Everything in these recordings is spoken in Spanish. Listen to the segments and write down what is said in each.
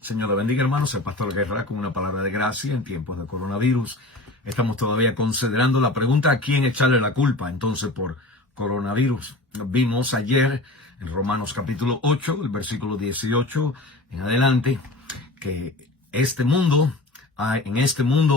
Señor, le bendiga, hermanos. El pastor Guerra con una palabra de gracia en tiempos de coronavirus. Estamos todavía considerando la pregunta a quién echarle la culpa entonces por coronavirus. Vimos ayer en Romanos capítulo 8, el versículo 18 en adelante, que en este mundo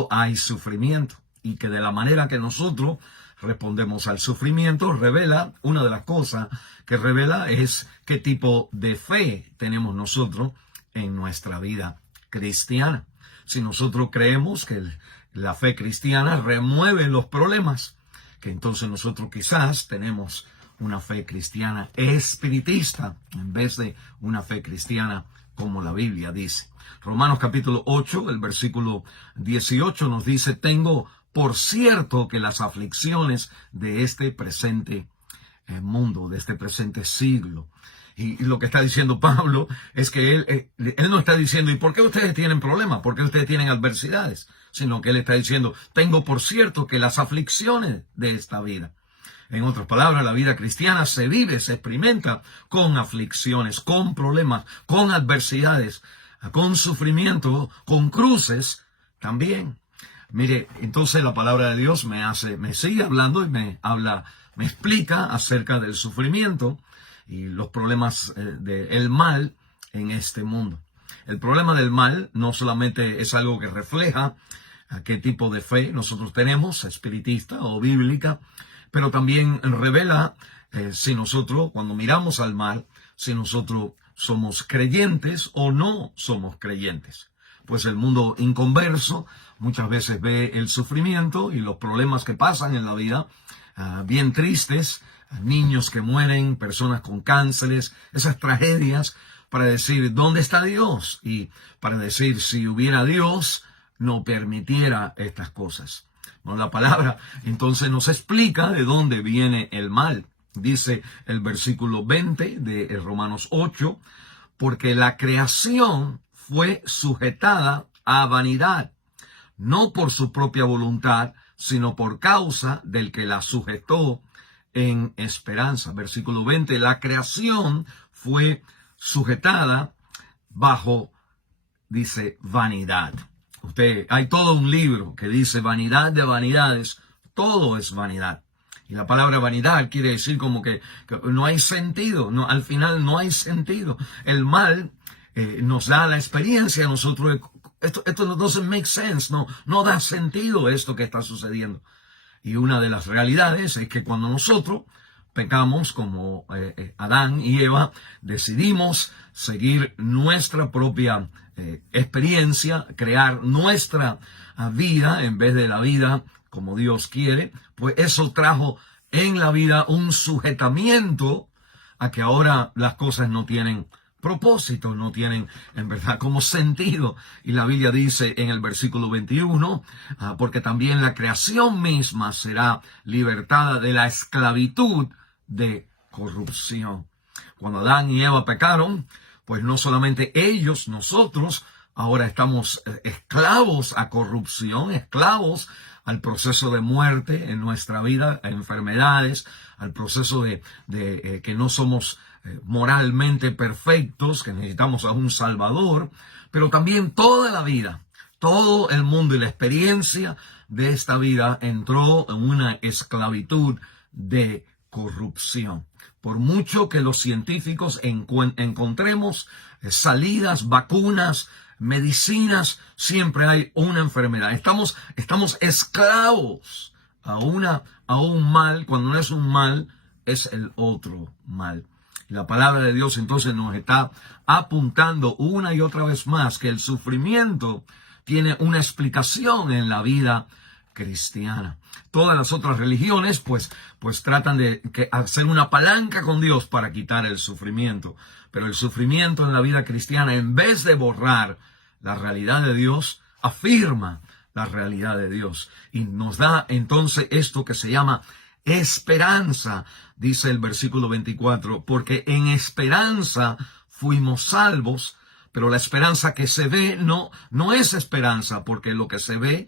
hay sufrimiento y que de la manera que nosotros respondemos al sufrimiento revela, una de las cosas que revela es qué tipo de fe tenemos nosotros en nuestra vida cristiana. Si nosotros creemos que la fe cristiana remueve los problemas, que entonces nosotros quizás tenemos una fe cristiana espiritista en vez de una fe cristiana como la Biblia dice. Romanos capítulo 8, el versículo 18 nos dice: tengo por cierto que las aflicciones de este presente mundo, de este presente siglo. Y lo que está diciendo Pablo es que él no está diciendo, ¿y por qué ustedes tienen problemas? ¿Por qué ustedes tienen adversidades? Sino que él está diciendo, tengo por cierto que las aflicciones de esta vida. En otras palabras, la vida cristiana se vive, se experimenta con aflicciones, con problemas, con adversidades, con sufrimiento, con cruces también. Mire, entonces la palabra de Dios me sigue hablando y me explica acerca del sufrimiento y los problemas del mal en este mundo. El problema del mal no solamente es algo que refleja a qué tipo de fe nosotros tenemos, espiritista o bíblica, pero también revela si nosotros, cuando miramos al mal, si nosotros somos creyentes o no somos creyentes. Pues el mundo inconverso muchas veces ve el sufrimiento y los problemas que pasan en la vida, bien tristes, niños que mueren, personas con cánceres, esas tragedias, para decir, ¿dónde está Dios? Y para decir, si hubiera Dios, no permitiera estas cosas. No, la palabra entonces nos explica de dónde viene el mal. Dice el versículo 20 de Romanos 8, porque la creación fue sujetada a vanidad, no por su propia voluntad, sino por causa del que la sujetó en esperanza. Versículo 20, la creación fue sujetada bajo, dice, vanidad. Hay todo un libro que dice vanidad de vanidades, todo es vanidad. Y la palabra vanidad quiere decir como que no hay sentido, no, al final no hay sentido. El mal nos da la experiencia a nosotros. Esto no doesn't make sense, no da sentido esto que está sucediendo. Y una de las realidades es que cuando nosotros pecamos como Adán y Eva, decidimos seguir nuestra propia experiencia, crear nuestra vida en vez de la vida como Dios quiere, pues eso trajo en la vida un sujetamiento a que ahora las cosas no tienen propósito, no tienen en verdad como sentido. Y la Biblia dice en el versículo 21, porque también la creación misma será libertada de la esclavitud de corrupción. Cuando Adán y Eva pecaron, pues no solamente ellos, nosotros, ahora estamos esclavos a corrupción, esclavos al proceso de muerte en nuestra vida, a enfermedades, al proceso de que no somos moralmente perfectos, que necesitamos a un Salvador, pero también toda la vida, todo el mundo y la experiencia de esta vida entró en una esclavitud de corrupción. Por mucho que los científicos encontremos salidas, vacunas, medicinas, siempre hay una enfermedad. Estamos esclavos a un mal, cuando no es un mal, es el otro mal. Y la palabra de Dios entonces nos está apuntando una y otra vez más que el sufrimiento tiene una explicación en la vida cristiana. Todas las otras religiones pues tratan de hacer una palanca con Dios para quitar el sufrimiento. Pero el sufrimiento en la vida cristiana, en vez de borrar la realidad de Dios, afirma la realidad de Dios. Y nos da entonces esto que se llama esperanza, dice el versículo 24, porque en esperanza fuimos salvos, pero la esperanza que se ve no es esperanza, porque lo que se ve,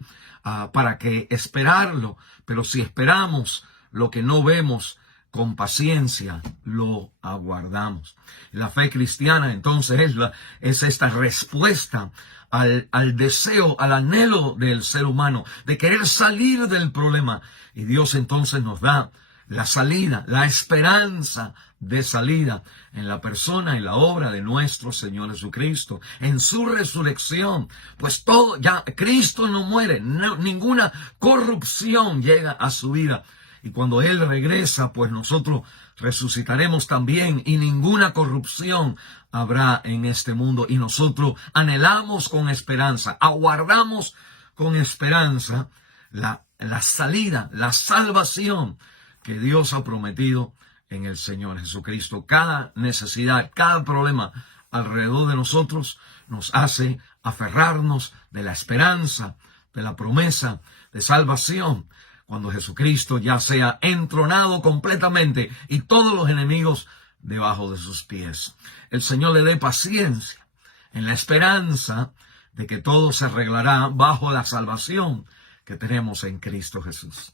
¿para qué esperarlo? Pero si esperamos lo que no vemos, con paciencia lo aguardamos. La fe cristiana entonces es esta respuesta al deseo, al anhelo del ser humano de querer salir del problema. Y Dios entonces nos da la salida, la esperanza de salida en la persona y la obra de nuestro Señor Jesucristo, en su resurrección. Pues todo, ya Cristo no muere, ninguna corrupción llega a su vida. Y cuando Él regresa, pues nosotros resucitaremos también y ninguna corrupción habrá en este mundo. Y nosotros anhelamos con esperanza, aguardamos con esperanza la salida, la salvación que Dios ha prometido en el Señor Jesucristo. Cada necesidad, cada problema alrededor de nosotros nos hace aferrarnos de la esperanza, de la promesa de salvación, cuando Jesucristo ya sea entronado completamente y todos los enemigos debajo de sus pies. El Señor le dé paciencia en la esperanza de que todo se arreglará bajo la salvación que tenemos en Cristo Jesús.